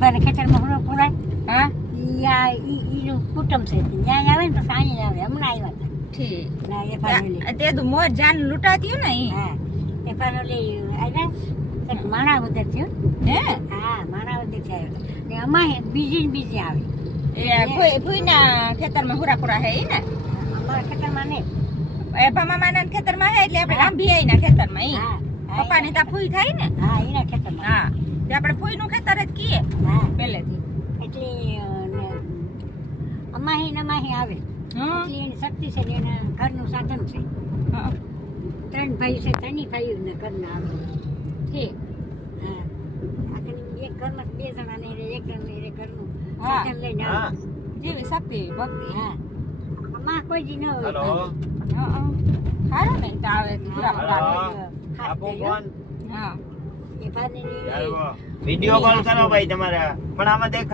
પણ ખેતરમાં હુરો પુરાય હા ઈનું કુટુંબ છે ત્યાં આવે ને તો સાંજે આવે હમણાં આવ્યા હતા ઠીક ના એ ફાનોલી તે તો મોર જાન લૂંટાતી ને ઈ હા એ ફાનોલી આવ્યા માણા ઉધર થયું હે હા માણા ઉધર થયો ને અમારે બીજી આવે એ ભૂઈના ખેતરમાં હુરાપુરા હે ઈ ને અમારા ખેતરમાં નહીં એ ભમામાના ખેતરમાં હે એટલે આપણે રામભીઆઈના ખેતરમાં ઈ હા પપ્પાની તા ફૂઈ થાય ને હા એના ખેતરમાં હા તે આપણે ફૂઈનું ખેતર જ કીએ હા પહેલેથી એટલે અમાહી નમાહી આવે હા એટલે એની શક્તિ છે ને એના ઘરનું સાધન છે હા 3 ભાઈ છે 3 ભાઈઓ ને ઘરના આવે ઠીક હા આખી એક ઘરમાં 2 જણા ને એક જણ ને ઘરનું હા. સાધન લઈને આવે જેવી શક્તિ ભક્તિ હા અમા કોઈ જી ન હોય હેલો હા સારું ને તો આવે હુરાપુરા આપો ફોન હા એ ભાઈને વિડિયો કોલ કરો ભાઈ તમારે પણ આમાં દેખ